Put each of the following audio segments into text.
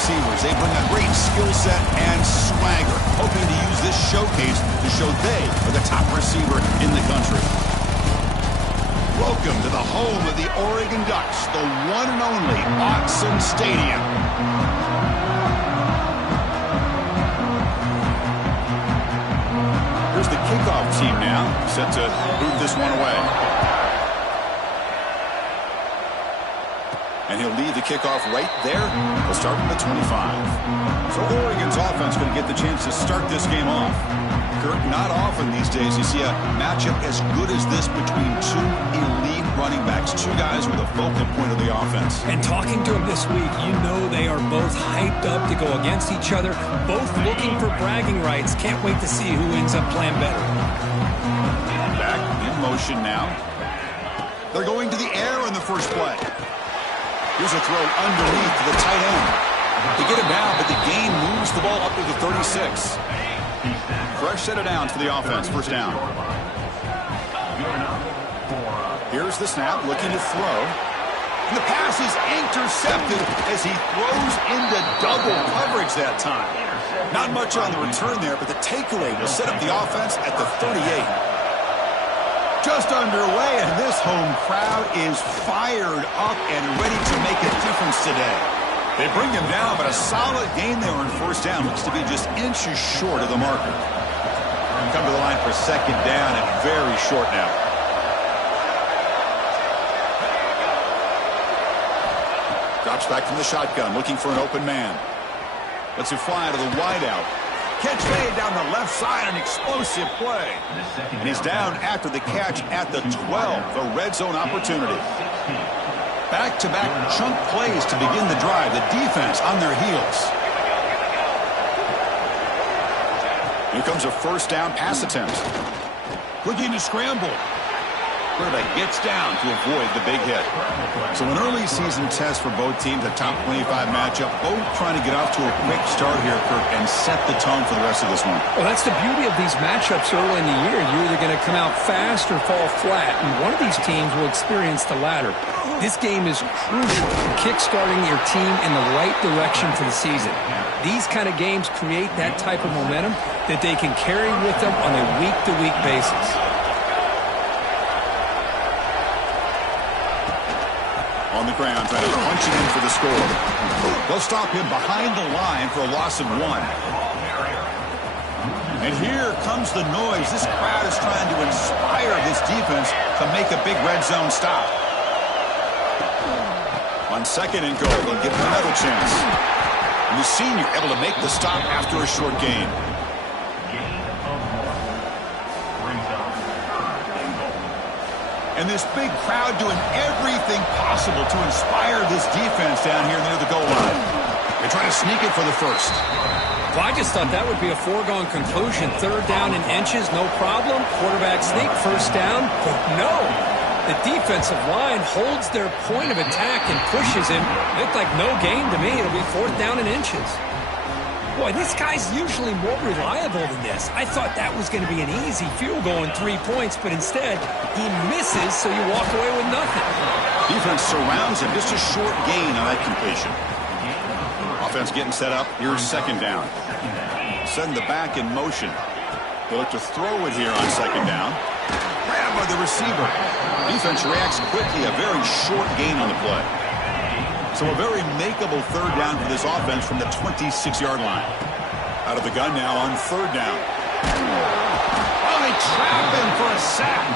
receivers. They bring a great skill set and swagger, hoping to use this showcase to show they are the top receiver in the country. Welcome to the home of the Oregon Ducks, the one and only Autzen Stadium. Here's the kickoff team now, set to move this one away. And he'll lead the kickoff right there. He'll start from the 25. So Oregon's offense going to get the chance to start this game off. Kurt, not often these days you see a matchup as good as this between two elite running backs, two guys with a focal point of the offense. And talking to them this week, you know they are both hyped up to go against each other, both looking for bragging rights. Can't wait to see who ends up playing better. Back in motion now. They're going to the air in the first play. Here's a throw underneath to the tight end. They get it down, but the gain moves the ball up to the 36. Fresh set of downs for the offense. First down. Here's the snap, looking to throw. And the pass is intercepted as he throws into double coverage that time. Not much on the return there, but the takeaway will set up the offense at the 38. Just underway, and this home crowd is fired up and ready to make a difference today. They bring him down, but a solid gain there on first down. Looks to be just inches short of the marker. Come to the line for second down and very short now. Drops back from the shotgun, looking for an open man. Lets it fly to the wideout. Catch made down the left side, an explosive play. And he's down after the catch at the 12, a red zone opportunity. Back-to-back chunk plays to begin the drive. The defense on their heels. Here comes a first down pass attempt. Looking to scramble. Quarterback gets down to avoid the big hit. So an early season test for both teams, a top 25 matchup. Both trying to get off to a quick start here, Kirk, and set the tone for the rest of this one. Well, that's the beauty of these matchups early in the year. You're either going to come out fast or fall flat, and one of these teams will experience the latter. This game is crucial for kickstarting your team in the right direction for the season. These kind of games create that type of momentum that they can carry with them on a week-to-week basis. On the ground, trying to punch it in for the score. They'll stop him behind the line for a loss of 1. And here comes the noise. This crowd is trying to inspire this defense to make a big red zone stop. On second and goal, they'll give him another chance. And the senior able to make the stop after a short gain. And this big crowd doing everything possible to inspire this defense down here near the goal line. They're trying to sneak it for the first. Well, I just thought that would be a foregone conclusion. Third down in inches, no problem. Quarterback sneak, first down. But no. The defensive line holds their point of attack and pushes him. Looked like no gain to me. It'll be fourth down in inches. Boy, this guy's usually more reliable than this. I thought that was going to be an easy field goal in 3 points, but instead, he misses, so you walk away with nothing. Defense surrounds him. Just a short gain on that completion. Offense getting set up. Here's second down. Send the back in motion. They look to throw it here on second down. Grab by the receiver. Defense reacts quickly. A very short gain on the play. So a very makeable third down for this offense from the 26-yard line. Out of the gun now on third down. Oh, they trap him for a sack.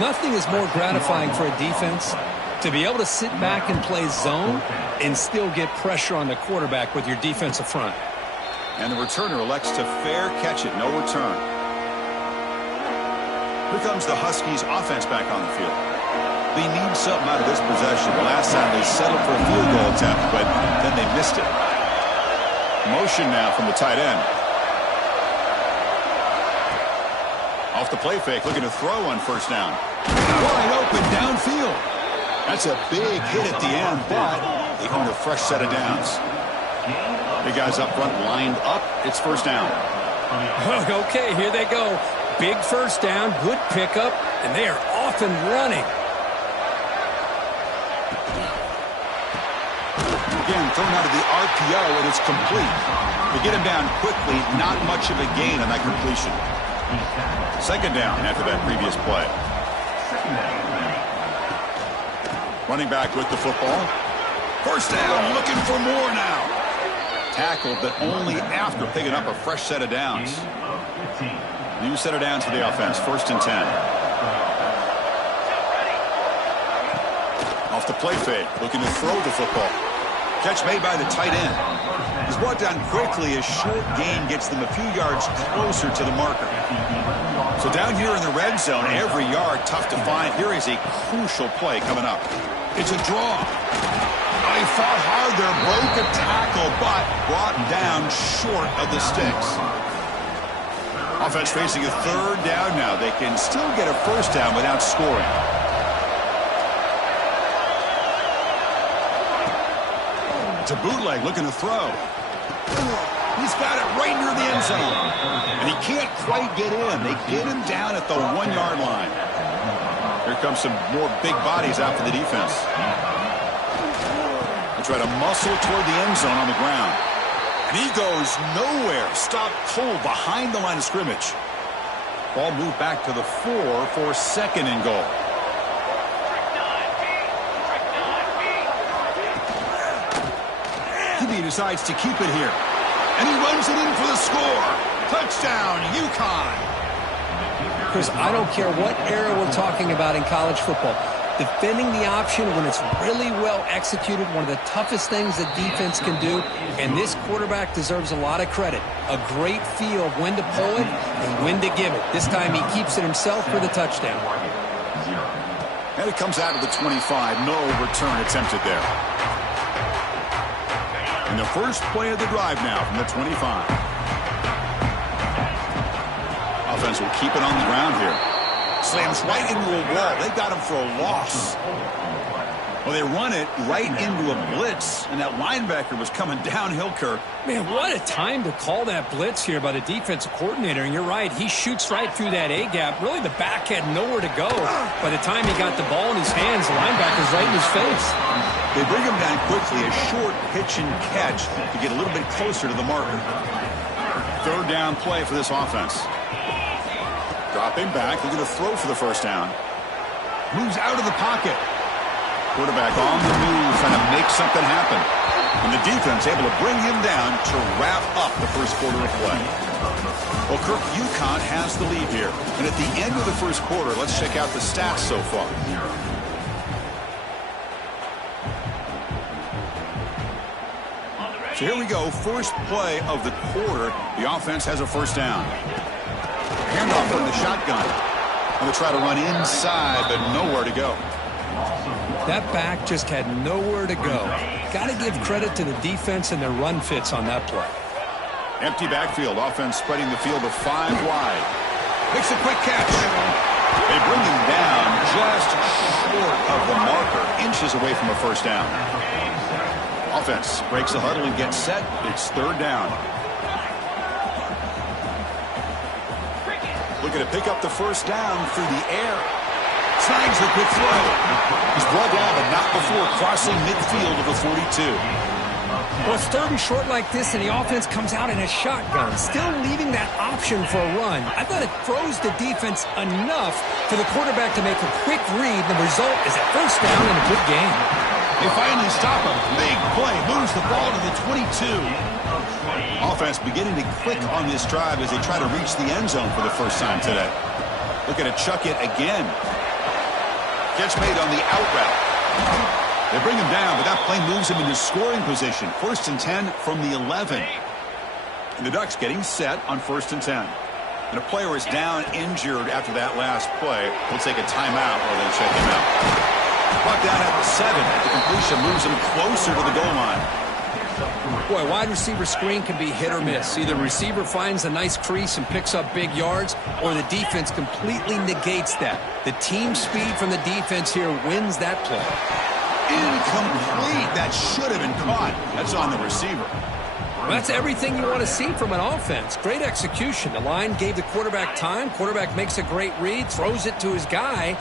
Nothing is more gratifying for a defense to be able to sit back and play zone and still get pressure on the quarterback with your defensive front. And the returner elects to fair catch it. No return. Here comes the Huskies offense back on the field. They need something out of this possession. The last time they settled for a field goal attempt, but then they missed it. Motion now from the tight end. Off the play fake, looking to throw on first down. Wide open downfield. That's a big hit at the end, but they earn a fresh set of downs. Big guys up front lined up. It's first down. Okay, here they go. Big first down, good pickup, and they are off and running. Again, thrown out of the RPO, and it's complete. To get him down quickly, not much of a gain on that completion. Second down after that previous play. Running back with the football. First down, looking for more now. Tackled, but only after picking up a fresh set of downs. New set of downs for the offense. 1st and 10. Off the play fake, looking to throw the football. Catch made by the tight end. He's brought down quickly. A short gain gets them a few yards closer to the marker. So down here in the red zone, every yard tough to find. Here is a crucial play coming up. It's a draw. He fought hard there, broke a tackle, but brought down short of the sticks. Offense facing a 3rd down now. They can still get a 1st down without scoring. It's a bootleg looking to throw. He's got it right near the end zone. And he can't quite get in. They get him down at the 1-yard line. Here comes some more big bodies out for the defense. They try to muscle toward the end zone on the ground. And he goes nowhere. Stopped cold behind the line of scrimmage. Ball moved back to the 4 for 2nd and goal. QB decides to keep it here. And he runs it in for the score. Touchdown, UConn. Chris, I don't care what era we're talking about in college football. Defending the option when it's really well executed, one of the toughest things that defense can do, and this quarterback deserves a lot of credit. A great feel of when to pull it and when to give it. This time he keeps it himself for the touchdown. And it comes out of the 25. No return attempted there. And the first play of the drive now from the 25. Offense will keep it on the ground here. Slams right into a wall. They got him for a loss. Well, they run it right into a blitz, and that linebacker was coming downhill, Kirk. Man, what a time to call that blitz here by the defensive coordinator. And you're right, he shoots right through that A-gap. Really, the back had nowhere to go. By the time he got the ball in his hands, the linebacker's right in his face. They bring him down quickly, a short pitch and catch to get a little bit closer to the marker. 3rd down play for this offense. Dropping back, looking to throw for the 1st down. Moves out of the pocket. Quarterback on the move, trying to make something happen. And the defense able to bring him down to wrap up the first quarter of play. Well, Kirk, UConn has the lead here. And at the end of the first quarter, let's check out the stats so far. So here we go, first play of the quarter. The offense has a 1st down. Handoff from the shotgun. And they try to run inside, but nowhere to go. That back just had nowhere to go. Got to give credit to the defense and their run fits on that play. Empty backfield. Offense spreading the field to 5 wide. Makes a quick catch. They bring him down just short of the marker, inches away from a 1st down. Offense breaks the huddle and gets set. It's 3rd down. Looking to pick up the 1st down through the air. Snags the quick throw. He's brought down, but not before crossing midfield of the 42. Well, it's 3rd and short like this, and the offense comes out in a shotgun, still leaving that option for a run. I thought it throws the defense enough for the quarterback to make a quick read. The result is a 1st down and a good game. They finally stop him. Big play. Moves the ball to the 22. Offense beginning to click on this drive as they try to reach the end zone for the first time today. Looking to chuck it again. Catch made on the out route. They bring him down, but that play moves him into scoring position. 1st and 10 from the 11. And the Ducks getting set on 1st and 10. And a player is down injured after that last play. We'll take a timeout while they check him out. Brought down at the 7. The completion moves him closer to the goal line. Boy, wide receiver screen can be hit or miss. Either receiver finds a nice crease and picks up big yards, or the defense completely negates that. The team speed from the defense here wins that play. Incomplete. That should have been caught. That's on the receiver. Well, that's everything you want to see from an offense. Great execution. The line gave the quarterback time. Quarterback makes a great read, throws it to his guy,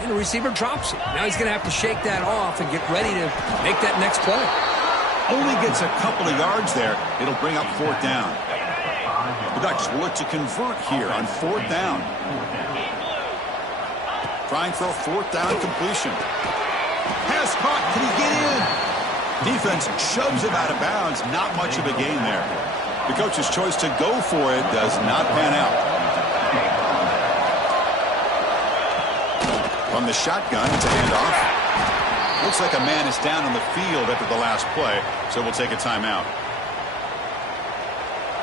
and the receiver drops it. Now he's going to have to shake that off and get ready to make that next play. only gets a couple of yards there. It'll bring up fourth down. The Ducks will look to convert here on fourth down. Trying for a fourth down completion. Pass caught. Can he get in? Defense shoves it out of bounds. Not much of a gain there. The coach's choice to go for it does not pan out. From the shotgun to hand off. Looks like a man is down on the field after the last play, so we'll take a timeout.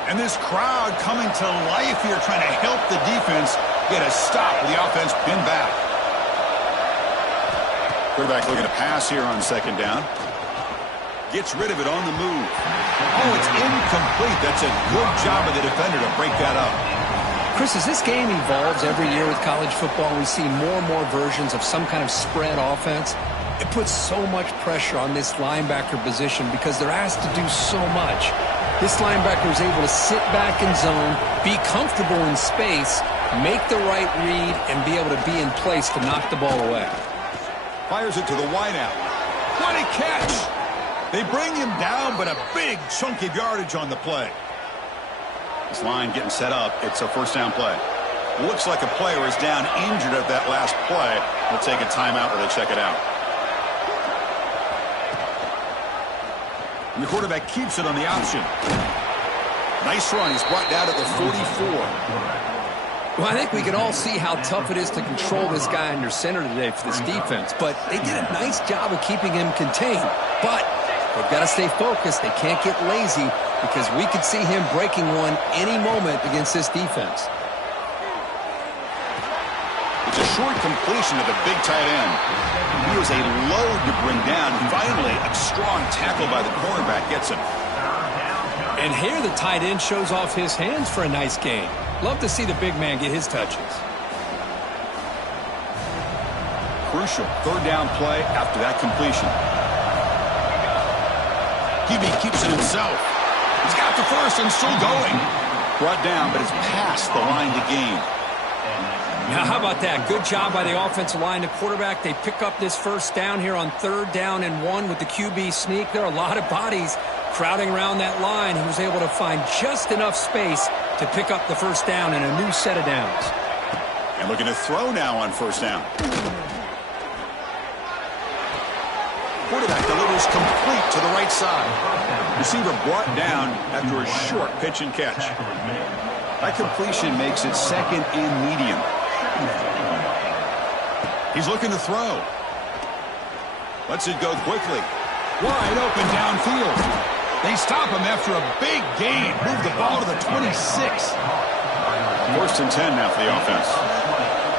And this crowd coming to life here, trying to help the defense get a stop with the offense pinned back. Quarterback looking to pass here on second down. Gets rid of it on the move. Oh, it's incomplete. That's a good job of the defender to break that up. Chris, as this game evolves every year with college football, we see more and more versions of some kind of spread offense. It puts so much pressure on this linebacker position because they're asked to do so much. This linebacker is able to sit back in zone, be comfortable in space, make the right read, and be able to be in place to knock the ball away. Fires it to the wideout. What a catch! They bring him down, but a big chunk of yardage on the play. This line getting set up. It's a first down play. Looks like a player is down injured at that last play. We'll take a timeout where they check it out. And the quarterback keeps it on the option. Nice run. He's brought down at the 44. Well, I think we can all see how tough it is to control this guy under center today for this defense. But they did a nice job of keeping him contained. But they've got to stay focused. They can't get lazy because we could see him breaking one any moment against this defense. It's a short completion to the big tight end. He was a load to bring down. Finally, a strong tackle by the cornerback gets him. And here the tight end shows off his hands for a nice gain. Love to see the big man get his touches. Crucial third down play after that completion. Hebe keeps it himself. He's got the first and still going. Brought down, but it's past the line to gain. Now, how about that? Good job by the offensive line. The quarterback, they pick up this first down here on third down and 1 with the QB sneak. There are a lot of bodies crowding around that line. He was able to find just enough space to pick up the first down in a new set of downs. And looking to throw now on first down. Quarterback delivers complete to the right side. Receiver brought down after a short pitch and catch. That completion makes it second and medium. He's looking to throw. Lets it go quickly. Wide open downfield. They stop him after a big gain. Move the ball to the 26. First and 10 now for the offense.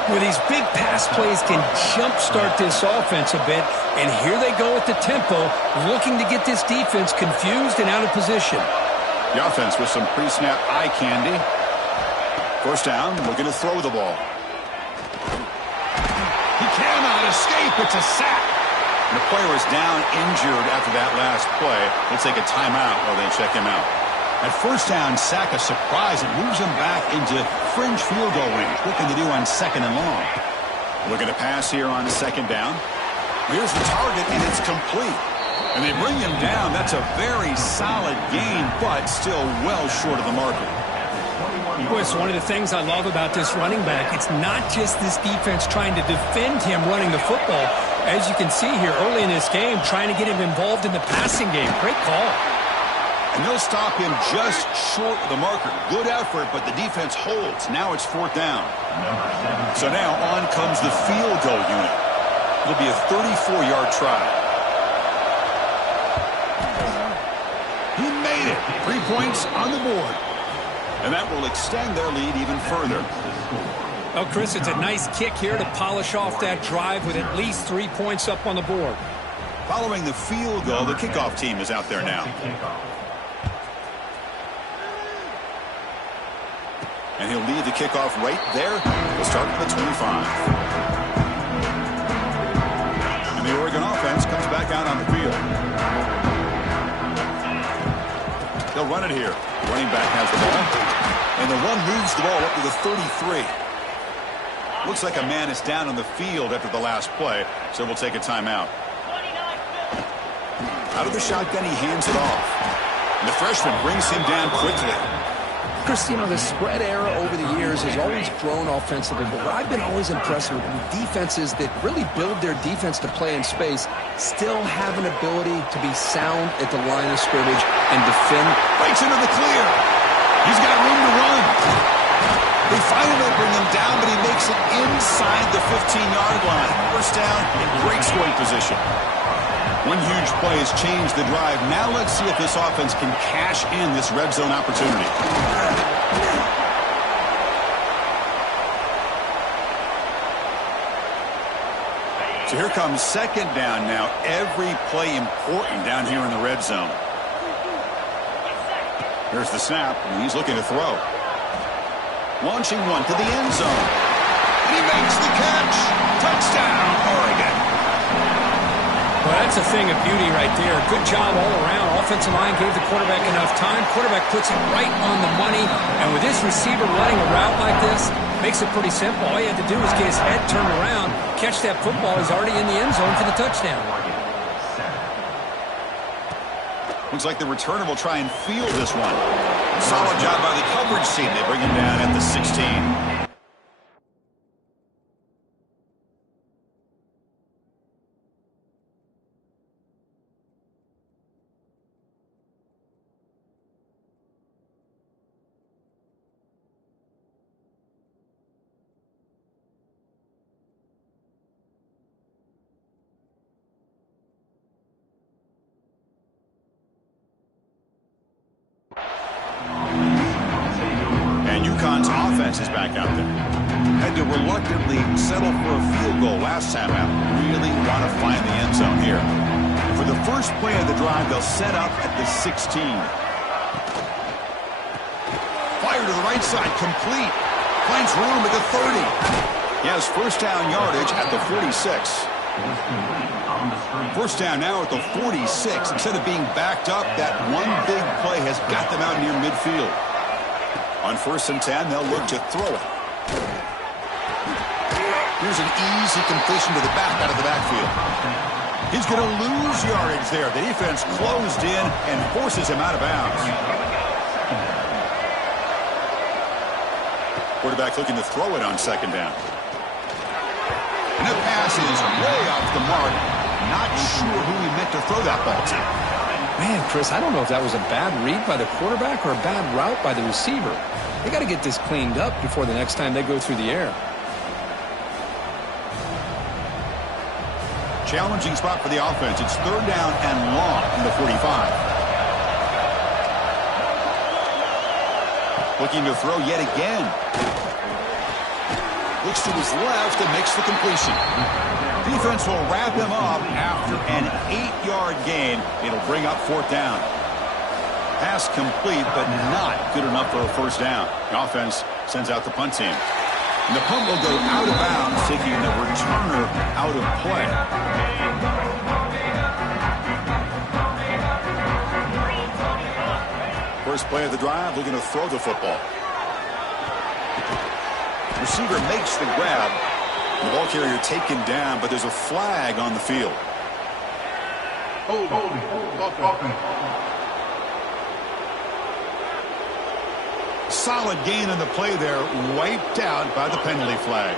Well, these big pass plays can jumpstart this offense a bit. And here they go at the tempo, looking to get this defense confused and out of position. The offense with some pre-snap eye candy. First down, looking to throw the ball. He cannot escape. It's a sack. And the player is down injured after that last play. We'll take a timeout while they check him out. At first down, sack a surprise. It moves him back into fringe field goal range. Looking to do on second and long. Looking to pass here on second down. Here's the target, and it's complete. And they bring him down. That's a very solid gain, but still well short of the marker. Boy, it's one of the things I love about this running back. It's not just this defense trying to defend him running the football. As you can see here early in this game, trying to get him involved in the passing game. Great call. And they'll stop him just short of the marker. Good effort, but the defense holds. Now it's fourth down. So now on comes the field goal unit. It'll be a 34-yard try. He made it. 3 points on the board. And that will extend their lead even further. Oh, Chris, it's a nice kick here to polish off that drive with at least 3 points up on the board. Following the field goal, the kickoff team is out there now. And he'll lead the kickoff right there. We'll start with the 25. And the Oregon offense comes back out on the field. They'll run it here. The running back has the ball. And the run moves the ball up to the 33. Looks like a man is down on the field after the last play, so we'll take a timeout. Out of the shotgun, he hands it off. And the freshman brings him down quickly. Chris, you know, the spread era over the years has always grown offensively, but what I've been always impressed with defenses that really build their defense to play in space still have an ability to be sound at the line of scrimmage and defend. Breaks into the clear. He's got room to run. They finally bring him down, but he makes it inside the 15-yard line. First down, in great scoring position. One huge play has changed the drive. Now let's see if this offense can cash in this red zone opportunity. So here comes second down now. Every play important down here in the red zone. Here's the snap, and he's looking to throw. Launching one to the end zone. And he makes the catch. Touchdown, Oregon. Well, that's a thing of beauty right there. Good job all around. Offensive line gave the quarterback enough time. Quarterback puts it right on the money. And with this receiver running a route like this, makes it pretty simple. All you have to do is get his head turned around, catch that football. He's already in the end zone for the touchdown. Looks like the returner will try and field this one. Solid job by the coverage team. They bring him down at the 16. UConn's offense is back out there. Had to reluctantly settle for a field goal last time out. Really want to find the end zone here. For the first play of the drive, they'll set up at the 16. Fire to the right side, complete. Finds room at the 30. He has first down yardage at the 46. First down now at the 46. Instead of being backed up, that one big play has got them out near midfield. On 1st and 10, they'll look to throw it. Here's an easy completion to the back out of the backfield. He's going to lose yardage there. The defense closed in and forces him out of bounds. Quarterback looking to throw it on 2nd down. And the pass is way off the mark. Not sure who he meant to throw that ball to. Man, Chris, I don't know if that was a bad read by the quarterback or a bad route by the receiver. They got to get this cleaned up before the next time they go through the air. Challenging spot for the offense. It's 3rd down and long from the 45. Looking to throw yet again. Looks to his left and makes the completion. Defense will wrap him up after an 8-yard gain. It'll bring up 4th down. Pass complete, but not good enough for a first down. The offense sends out the punt team. And the punt will go out of bounds, taking the returner out of play. First play of the drive, looking to throw the football. Receiver makes the grab. The ball carrier taken down, but there's a flag on the field. Solid gain on the play there, wiped out by the penalty flag.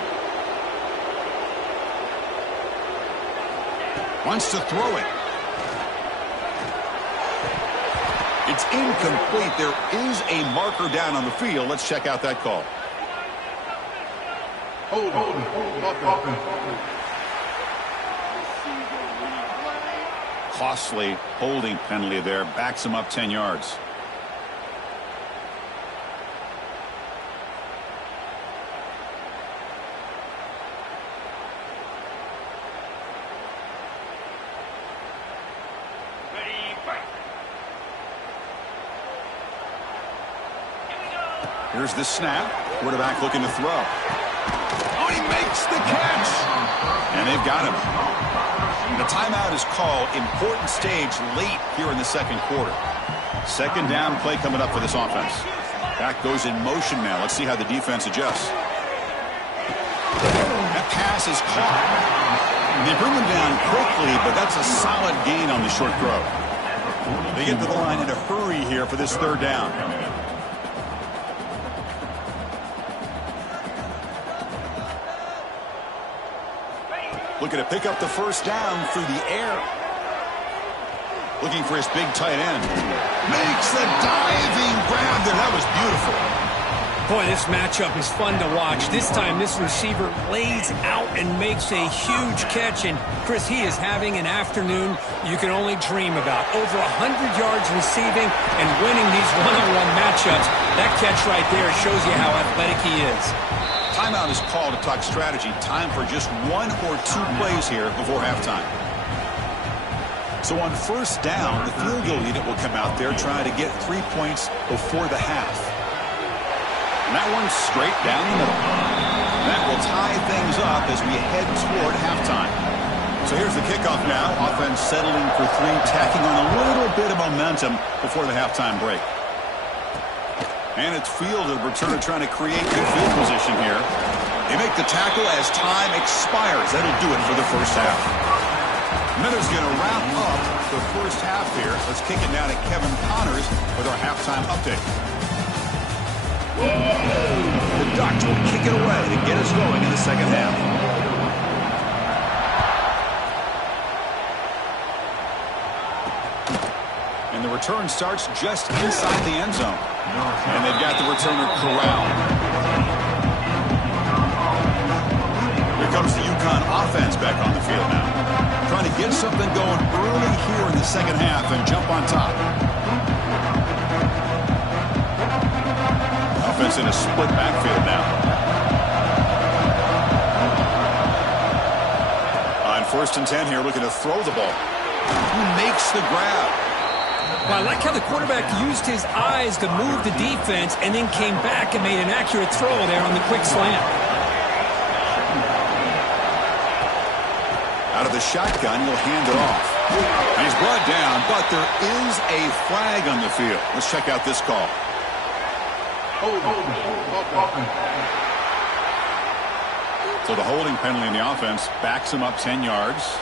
Wants to throw it. It's incomplete. There is a marker down on the field. Let's check out that call. Costly holding penalty there. Backs him up 10 yards. Here's the snap. Quarterback looking to throw. Oh, he makes the catch. And they've got him. The timeout is called. Important stage late here in the 2nd quarter. 2nd down play coming up for this offense. Back goes in motion now. Let's see how the defense adjusts. That pass is caught. They bring him down quickly, but that's a solid gain on the short throw. They get to the line in a hurry here for this third down. Looking to pick up the first down through the air. Looking for his big tight end. Makes the diving grab there. That was beautiful. Boy, this matchup is fun to watch. This time, this receiver lays out and makes a huge catch. And, Chris, he is having an afternoon you can only dream about. Over 100 yards receiving and winning these one-on-one matchups. That catch right there shows you how athletic he is. Timeout is called to talk strategy. Time for just 1 or 2 plays here before halftime. So on first down, the field goal unit will come out there trying to get 3 points before the half. And that one's straight down the middle. That will tie things up as we head toward halftime. So here's the kickoff now. Offense settling for 3, tacking on a little bit of momentum before the halftime break. And it's fielded. Returner trying to create good field position here. They make the tackle as time expires. That'll do it for the first half. Miller's going to wrap up the first half here. Let's kick it down to Kevin Connors with our halftime update. The Ducks will kick it away to get us going in the second half. And the return starts just inside the end zone. And they've got the returner corralled. Here comes the UConn offense back on the field now. Trying to get something going early here in the second half and jump on top. Offense in a split backfield now. On 1st and 10 here, looking to throw the ball. Who makes the grab? Well, I like how the quarterback used his eyes to move the defense and then came back and made an accurate throw there on the quick slant. Out of the shotgun, he'll hand it off. And he's brought down, but there is a flag on the field. Let's check out this call. So the holding penalty in the offense backs him up 10 yards.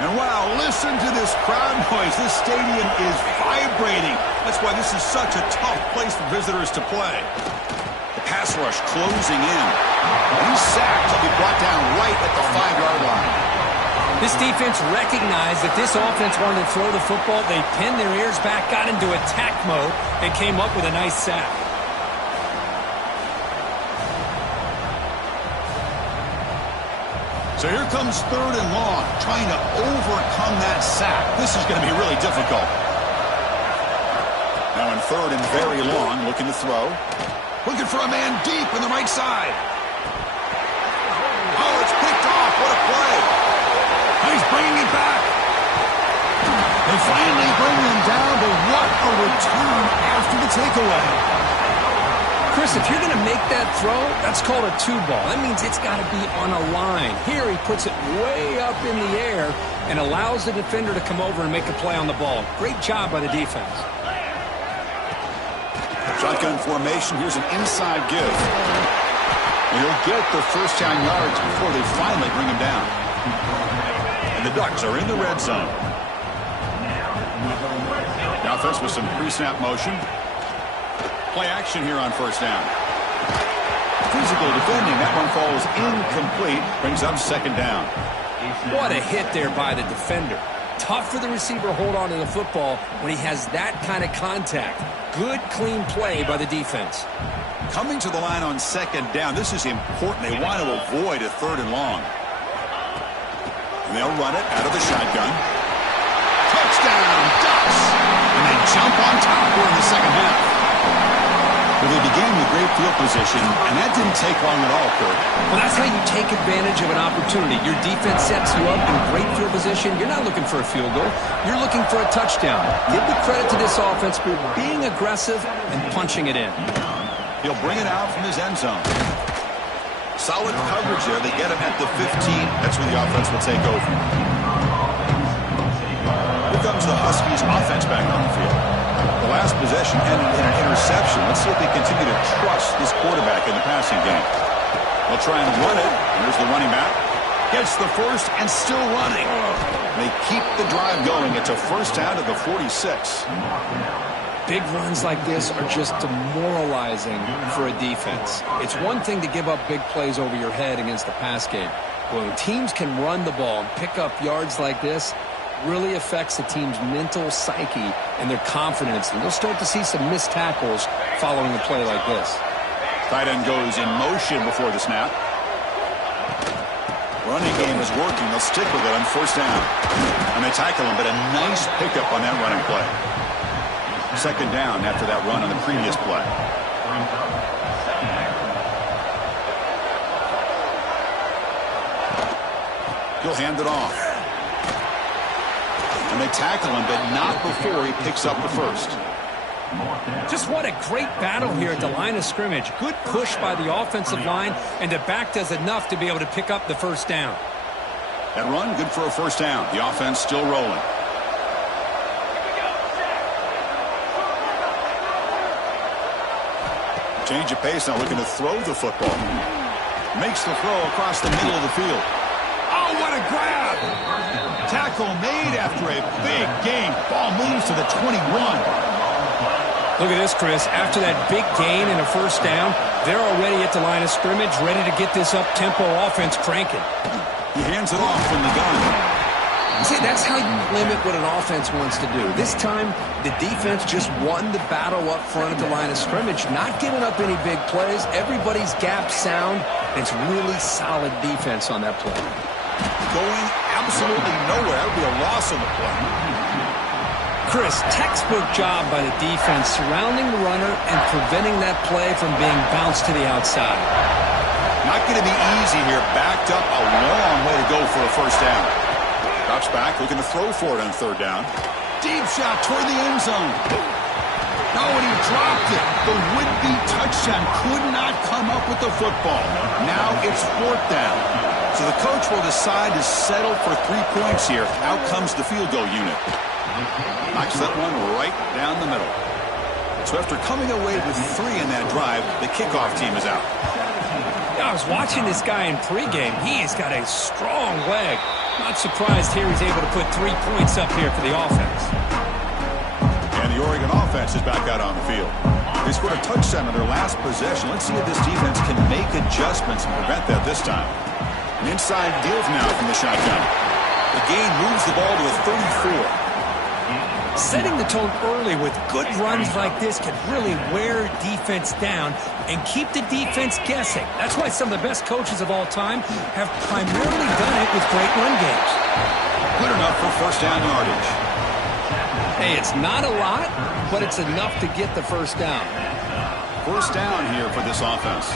And wow, listen to this crowd noise. This stadium is vibrating. That's why this is such a tough place for visitors to play. The pass rush closing in. And he's sacked. He'll be brought down right at the 5-yard line. This defense recognized that this offense wanted to throw the football. They pinned their ears back, got into attack mode, and came up with a nice sack. So here comes 3rd and long, trying to overcome that sack. This is going to be really difficult. Now in 3rd and very long, looking to throw. Looking for a man deep on the right side. Oh, it's picked off. What a play. He's bringing it back. They finally bring him down, but what a return after the takeaway. Chris, if you're going to make that throw, that's called a 2-ball. That means it's got to be on a line. Here he puts it way up in the air and allows the defender to come over and make a play on the ball. Great job by the defense. Shotgun formation. Here's an inside give. And he'll get the first down yards before they finally bring him down. And the Ducks are in the red zone. The offense with some pre-snap motion. Play action here on first down. Physical defending. That one falls incomplete. Brings up 2nd down. What a hit there by the defender. Tough for the receiver to hold on to the football when he has that kind of contact. Good, clean play by the defense. Coming to the line on 2nd down. This is important. They want to avoid a 3rd and long. And they'll run it out of the shotgun. Touchdown, Ducks! And they jump on top here in the second half. Well, they began with great field position, and that didn't take long at all, Kurt. Well, that's how you take advantage of an opportunity. Your defense sets you up in great field position. You're not looking for a field goal. You're looking for a touchdown. Give the credit to this offense for being aggressive and punching it in. He'll bring it out from his end zone. Solid coverage there. They get him at the 15. That's where the offense will take over. Here comes the Huskies offense back on the field. The last possession ended in an interception. Let's see if they continue to trust this quarterback in the passing game. They'll try and run it. Here's the running back. Gets the first and still running. They keep the drive going. It's a first down to the 46. Big runs like this are just demoralizing for a defense. It's one thing to give up big plays over your head against the pass game. When teams can run the ball and pick up yards like this, really affects the team's mental psyche and their confidence. And you'll start to see some missed tackles following a play like this. Tight end goes in motion before the snap. Running game is working. They'll stick with it on first down. And they tackle him, but a nice pickup on that running play. Second down after that run on the previous play. He'll hand it off. And they tackle him, but not before he picks up the first. Just what a great battle here at the line of scrimmage. Good push by the offensive line, and the back does enough to be able to pick up the first down. That run, good for a first down. The offense still rolling. Change of pace, now looking to throw the football. Makes the throw across the middle of the field. Oh, what a grab! Tackle made after a big gain. Ball moves to the 21. Look at this, Chris. After that big gain and a first down, they're already at the line of scrimmage, ready to get this up-tempo offense cranking. He hands it off from the gun. See, that's how you limit what an offense wants to do. This time, the defense just won the battle up front at the line of scrimmage, not giving up any big plays. Everybody's gap sound, and it's really solid defense on that play. Going absolutely nowhere. That would be a loss on the play. Chris, textbook job by the defense surrounding the runner and preventing that play from being bounced to the outside. Not going to be easy here. Backed up a long way to go for a first down. Drops back, looking to throw for it on third down. Deep shot toward the end zone. No, and he dropped it. The would-be touchdown could not come up with the football. Now it's fourth down. So the coach will decide to settle for 3 points here. Out comes the field goal unit. Knocks that one right down the middle. So after coming away with 3 in that drive, the kickoff team is out. I was watching this guy in pregame. He has got a strong leg. Not surprised here he's able to put 3 points up here for the offense. And the Oregon offense is back out on the field. They scored a touchdown on their last possession. Let's see if this defense can make adjustments and prevent that this time. An inside give now from the shotgun. The gain moves the ball to a 34. Setting the tone early with good runs like this can really wear defense down and keep the defense guessing. That's why some of the best coaches of all time have primarily done it with great run games. Good enough for first down yardage. Hey, it's not a lot, but it's enough to get the first down. First down here for this offense.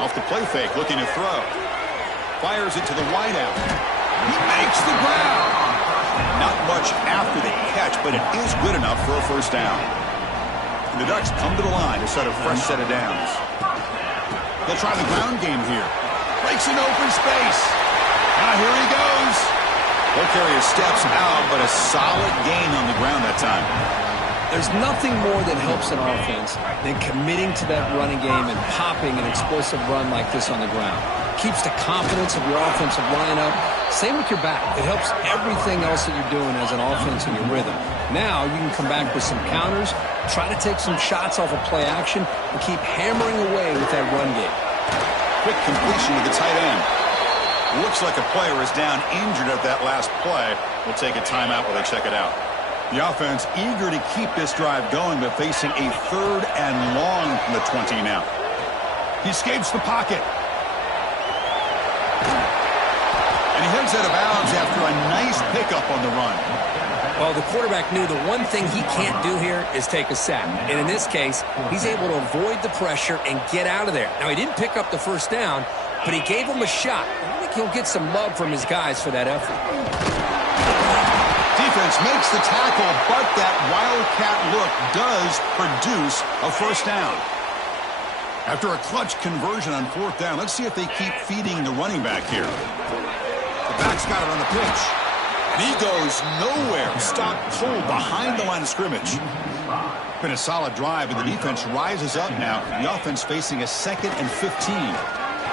Off the play fake, looking to throw. Fires it to the wideout. He makes the grab. Not much after the catch, but it is good enough for a first down. And the Ducks come to the line to set a fresh set of downs. They'll try the ground game here. Breaks an open space. Now here he goes. They'll carry his steps out, but a solid gain on the ground that time. There's nothing more that helps an offense than committing to that running game and popping an explosive run like this on the ground. Keeps the confidence of your offensive lineup. Same with your back. It helps everything else that you're doing as an offense in your rhythm. Now you can come back with some counters, try to take some shots off of play action, and keep hammering away with that run game. Quick completion to the tight end. Looks like a player is down injured at that last play. We'll take a timeout while they check it out. The offense eager to keep this drive going, but facing a third and long from the 20 now. He escapes the pocket. And he heads out of bounds after a nice pickup on the run. Well, the quarterback knew the one thing he can't do here is take a sack. And in this case, he's able to avoid the pressure and get out of there. Now, he didn't pick up the first down, but he gave him a shot. I think he'll get some love from his guys for that effort. Defense makes the tackle, but that wildcat look does produce a first down. After a clutch conversion on fourth down, let's see if they keep feeding the running back here. The back's got it on the pitch. And he goes nowhere. Stopped cold behind the line of scrimmage. Been a solid drive, and the defense rises up now. The offense facing a 2nd and 15.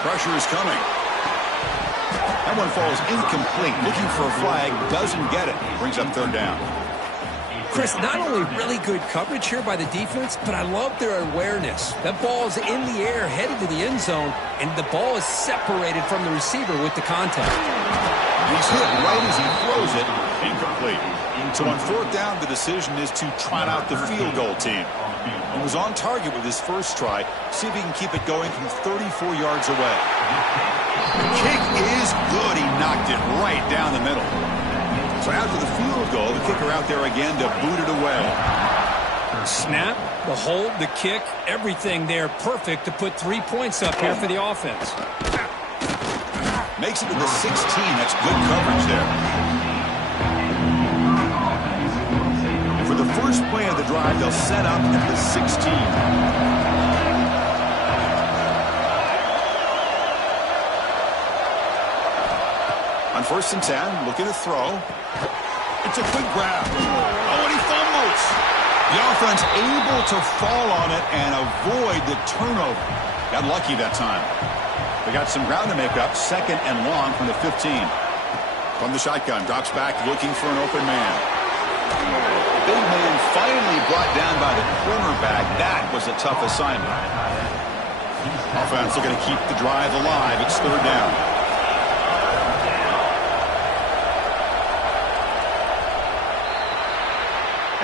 Pressure is coming. That one falls incomplete. Looking for a flag. Doesn't get it. Brings up third down. Chris, not only really good coverage here by the defense, but I love their awareness. That ball is in the air, headed to the end zone, and the ball is separated from the receiver with the contact. He's hit right as he throws it. Incomplete. So on fourth down, the decision is to trot out the field goal team. He was on target with his first try. See if he can keep it going from 34 yards away. The kick is good. He knocked it right down the middle. So after the field goal, the kicker out there again to boot it away. Snap, the hold, the kick, everything there perfect to put 3 points up here for the offense. Makes it to the 16. That's good coverage there. And for the first play of the drive, they'll set up at the 16. On 1st and 10, looking to throw. It's a quick grab. Oh, and he fumbles. The offense able to fall on it and avoid the turnover. Got lucky that time. They got some ground to make up. 2nd and long from the 15. From the shotgun, drops back looking for an open man. Big man finally brought down by the cornerback. That was a tough assignment. Offense looking to keep the drive alive. It's 3rd down.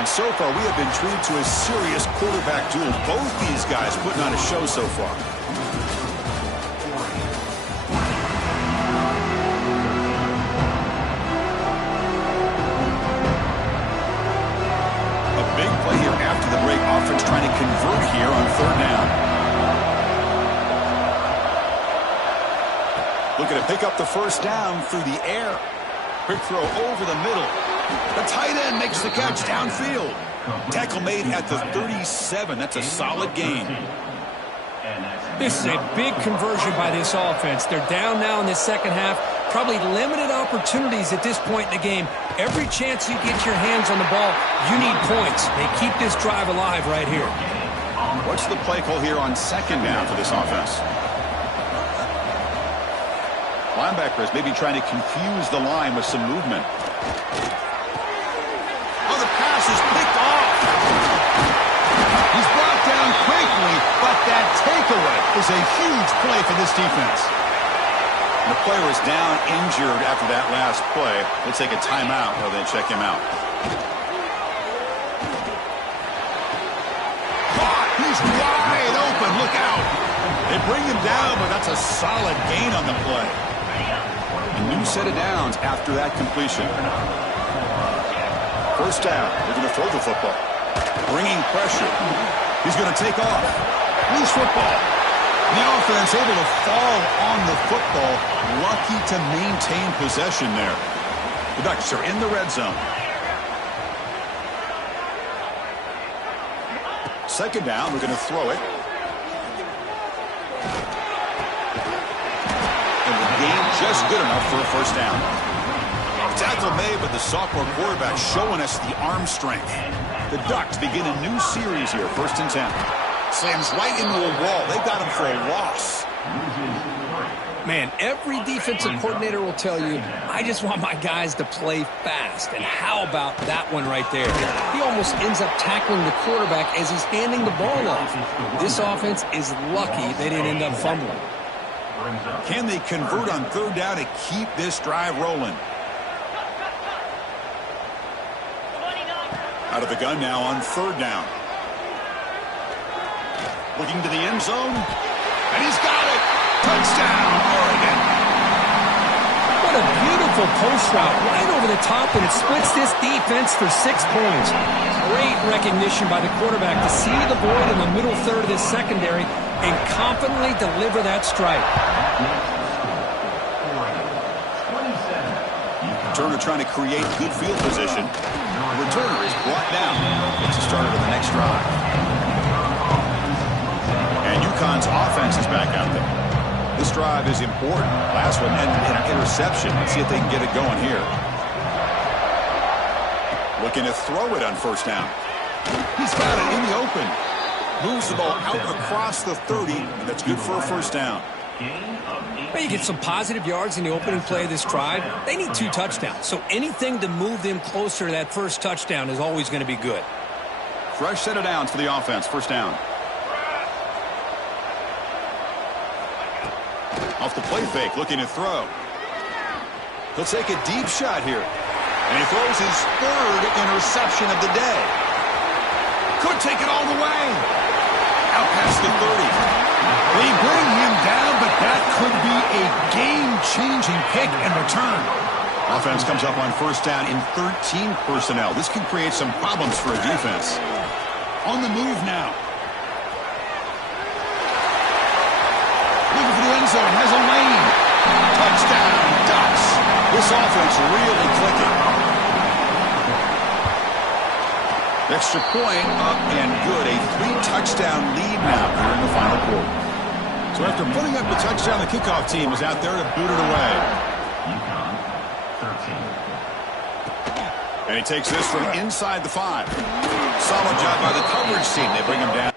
And so far, we have been treated to a serious quarterback duel. Both these guys putting on a show so far. A big play here after the break. Offense trying to convert here on 3rd down. Looking to pick up the 1st down through the air. Quick throw over the middle. The tight end makes the catch downfield. Tackle made at the 37. That's a solid gain. This is a big conversion by this offense. They're down now in the second half. Probably limited opportunities at this point in the game. Every chance you get your hands on the ball, you need points. They keep this drive alive right here. What's the play call here on 2nd down for this offense? Linebackers maybe trying to confuse the line with some movement. Oh, the pass is picked off. He's brought down quickly, but that takeaway is a huge play for this defense. The player is down injured after that last play. Let's take a timeout while they check him out. He's wide open. Look out. They bring him down, but that's a solid gain on the play. A new set of downs after that completion. 1st down. They're going to throw the football. Bringing pressure. He's going to take off. Loose football. The offense able to fall on the football. Lucky to maintain possession there. The Ducks are in the red zone. 2nd down. We're going to throw it. And the game just good enough for a 1st down. Tackle made, but the sophomore quarterback showing us the arm strength. The Ducks begin a new series here. 1st and 10. Slams right into a wall. They got him for a loss. Man, every defensive coordinator will tell you, I just want my guys to play fast. And how about that one right there? He almost ends up tackling the quarterback as he's handing the ball off. This offense is lucky they didn't end up fumbling. Can they convert on 3rd down to keep this drive rolling? Out of the gun now on 3rd down. Looking to the end zone. And he's got it. Touchdown, Oregon. What a beautiful post route right over the top, and it splits this defense for 6 points. Great recognition by the quarterback to see the void in the middle third of this secondary and confidently deliver that strike. Turner trying to create good field position. The returner is brought down. Gets a starter to the next drive. And UConn's offense is back out there. This drive is important. Last one ended in an interception. Let's see if they can get it going here. Looking to throw it on 1st down. He's got it in the open. Moves the ball out across the 30, and that's good for a 1st down. Well, you get some positive yards in the opening play of this drive. They need 2 touchdowns, so anything to move them closer to that first touchdown is always going to be good. Fresh set of downs for the offense. First down. Off the play fake, looking to throw. He'll take a deep shot here. And he throws his 3rd interception of the day. Could take it all the way. Out past the 30. They bring him down, but that could be a game-changing pick and return. Offense comes up on first down in 13 personnel. This could create some problems for a defense. On the move now. Looking for the end zone. Has a lane. Touchdown, Ducks. This offense really clicking. Extra point up and good. A 3-touchdown lead now here in the final quarter. So after putting up the touchdown, the kickoff team is out there to boot it away. And he takes this from inside the 5. Solid job by the coverage team. They bring him down.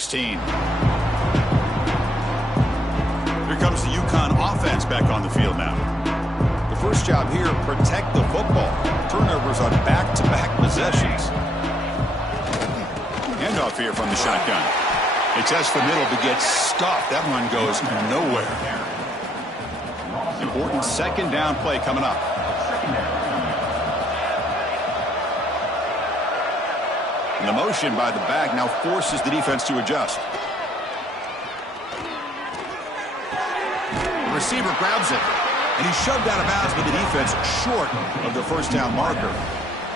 Here comes the UConn offense back on the field now. The first job here, protect the football. Turnovers on back-to-back possessions. Handoff here from the shotgun. They test the middle but get stuffed. That run goes nowhere. Important second down play coming up. And the motion by the back now forces the defense to adjust. The receiver grabs it, and he's shoved out of bounds by the defense short of the first down marker.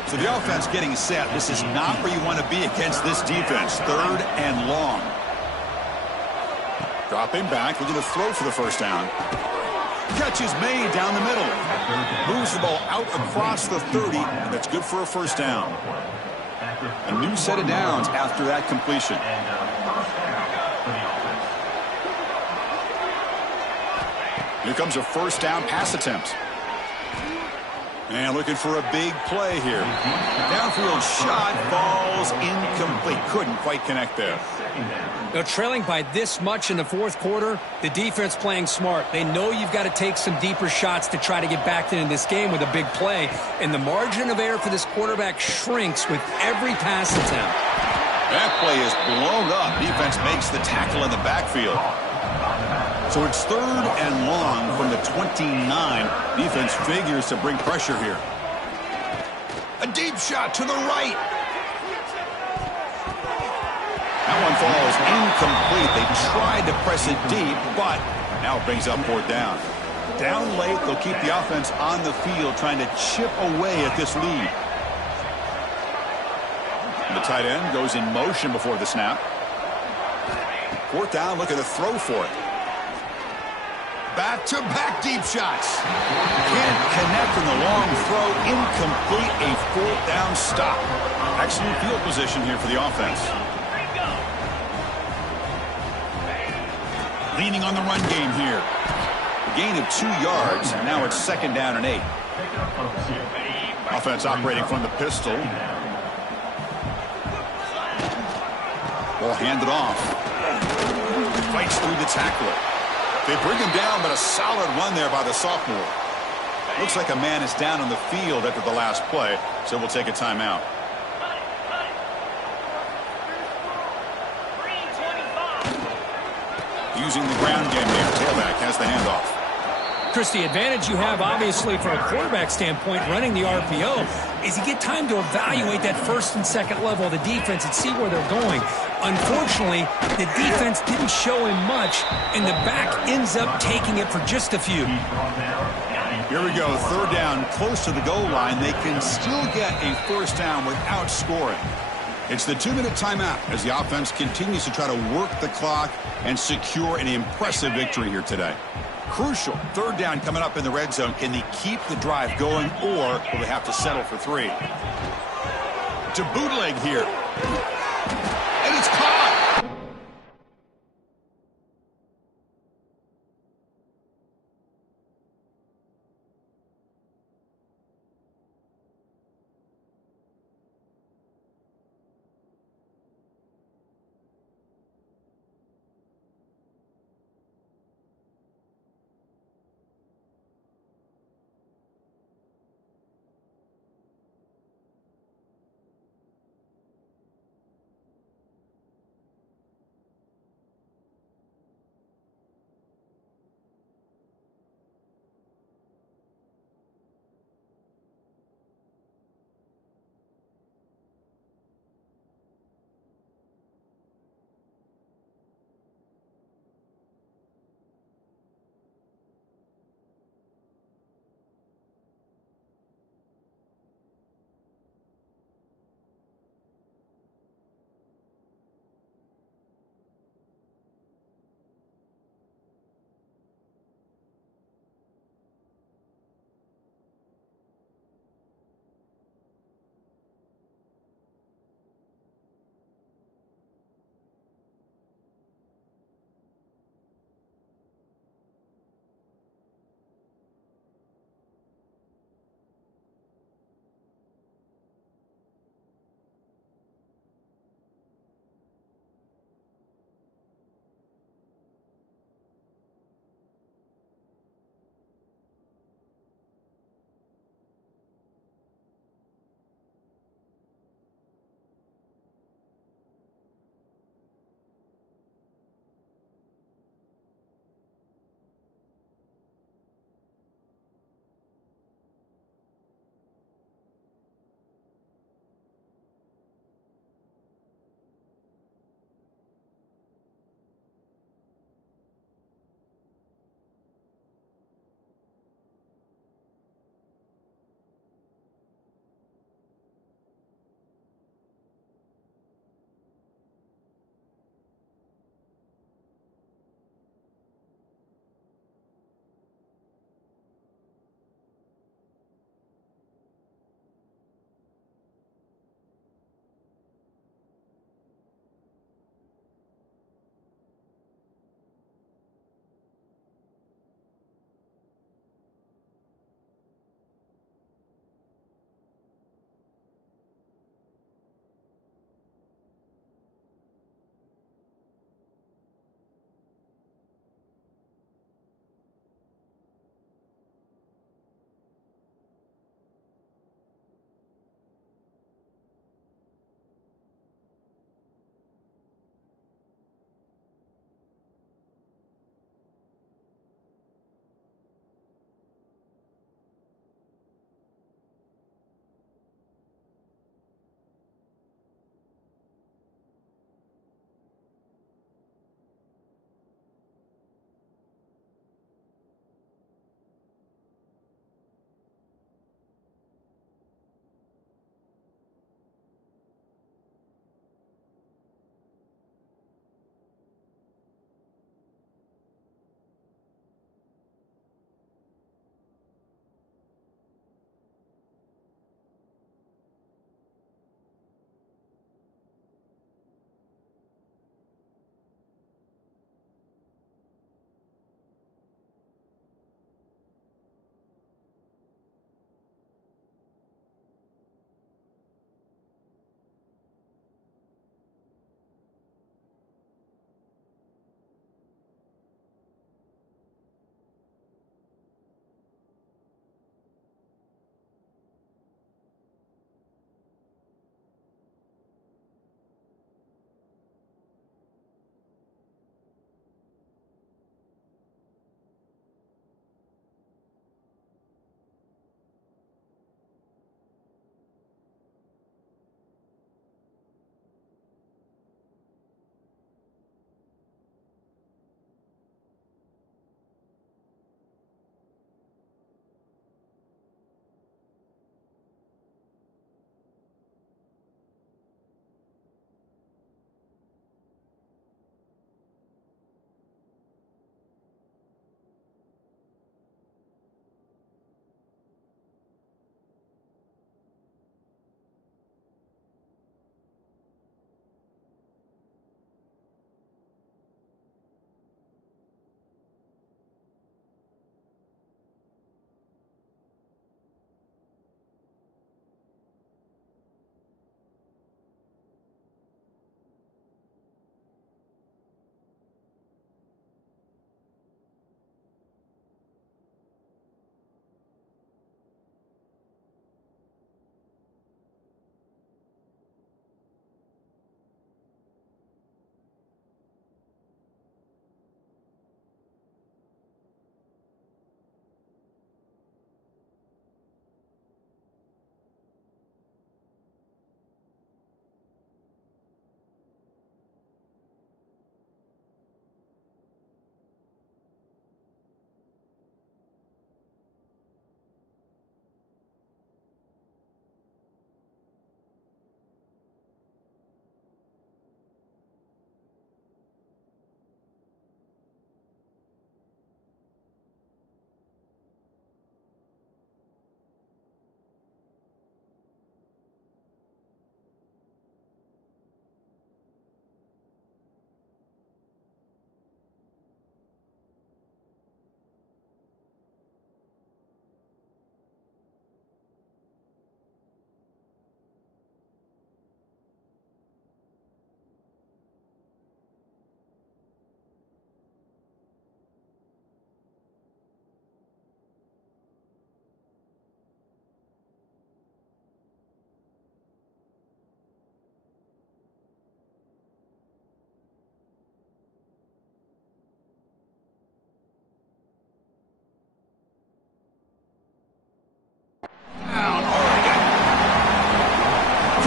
So the offense getting set. This is not where you want to be against this defense. 3rd and long. Dropping back, looking to throw for the first down. Catch is made down the middle. Moves the ball out across the 30. That's good for a first down. A new set of downs after that completion. Here comes a first down pass attempt. And looking for a big play here. Downfield shot falls incomplete. Couldn't quite connect there. Now, trailing by this much in the fourth quarter, the defense playing smart. They know you've got to take some deeper shots to try to get back into this game with a big play. And the margin of error for this quarterback shrinks with every pass attempt. That play is blown up. Defense makes the tackle in the backfield. So it's 3rd and long from the 29. Defense figures to bring pressure here. A deep shot to the right. That one falls incomplete. They tried to press it deep, but now it brings up 4th down. Down late, they'll keep the offense on the field trying to chip away at this lead. And the tight end goes in motion before the snap. 4th down, looking to throw for it. Back-to-back deep shots. Can't connect in the long throw. Incomplete. A 4th down stop. Excellent field position here for the offense. Leaning on the run game here. Gain of 2 yards. Now it's 2nd down and 8. Offense operating from the pistol. Ball handed off. Fights through the tackler. They bring him down, but a solid run there by the sophomore. Looks like a man is down on the field after the last play, so we'll take a timeout. Using the ground game there. Tailback has the handoff. Chris, the advantage you have, obviously, from a quarterback standpoint, running the RPO, is you get time to evaluate that 1st and 2nd level of the defense and see where they're going. Unfortunately, the defense didn't show him much, and the back ends up taking it for just a few. Here we go. 3rd down, close to the goal line. They can still get a first down without scoring. It's the 2-minute timeout as the offense continues to try to work the clock and secure an impressive victory here today. Crucial 3rd down coming up in the red zone. Can they keep the drive going, or will they have to settle for 3? To bootleg here. And it's caught.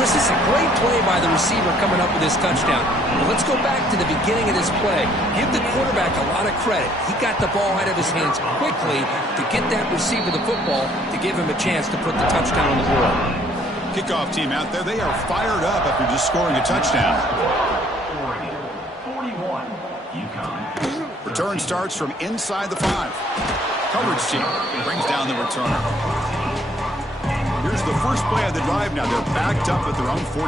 Chris, this is a great play by the receiver coming up with this touchdown. Well, let's go back to the beginning of this play. Give the quarterback a lot of credit. He got the ball out of his hands quickly to get that receiver the football to give him a chance to put the touchdown on the board. Kickoff team out there. They are fired up after just scoring a touchdown. Return starts from inside the 5. Coverage team brings down the returner. Here's the first play of the drive now. They're backed up at their own 14.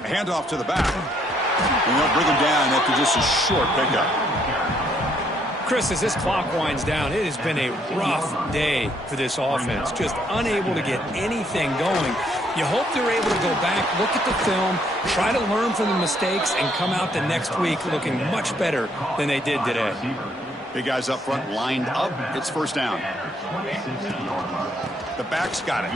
A handoff to the back. And they'll bring him down after just a short pickup. Chris, as this clock winds down, it has been a rough day for this offense. Just unable to get anything going. You hope they're able to go back, look at the film, try to learn from the mistakes, and come out the next week looking much better than they did today. Big guys up front lined up. It's first down. The back's got it.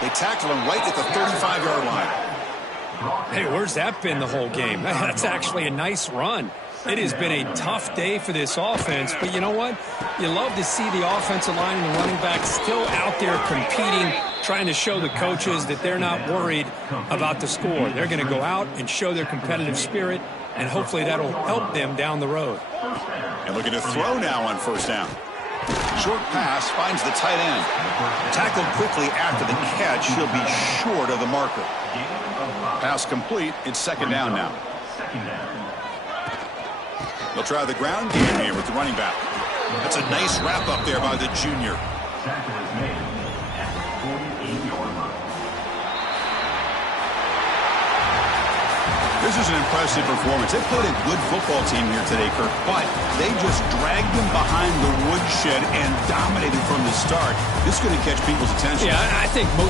They tackle him right at the 35-yard line. Hey, where's that been the whole game? That's actually a nice run. It has been a tough day for this offense, but you know what? You love to see the offensive line and the running backs still out there competing, trying to show the coaches that they're not worried about the score. They're going to go out and show their competitive spirit, and hopefully that'll help them down the road. And look at a throw now on first down. Short pass finds the tight end. Tackled quickly after the catch. He'll be short of the marker. Pass complete. It's second down now. They'll try the ground game here with the running back. That's a nice wrap up there by the junior. This is an impressive performance. They played a good football team here today, Kirk, but they just dragged them behind the woodshed and dominated from the start. This is going to catch people's attention. Yeah, I think most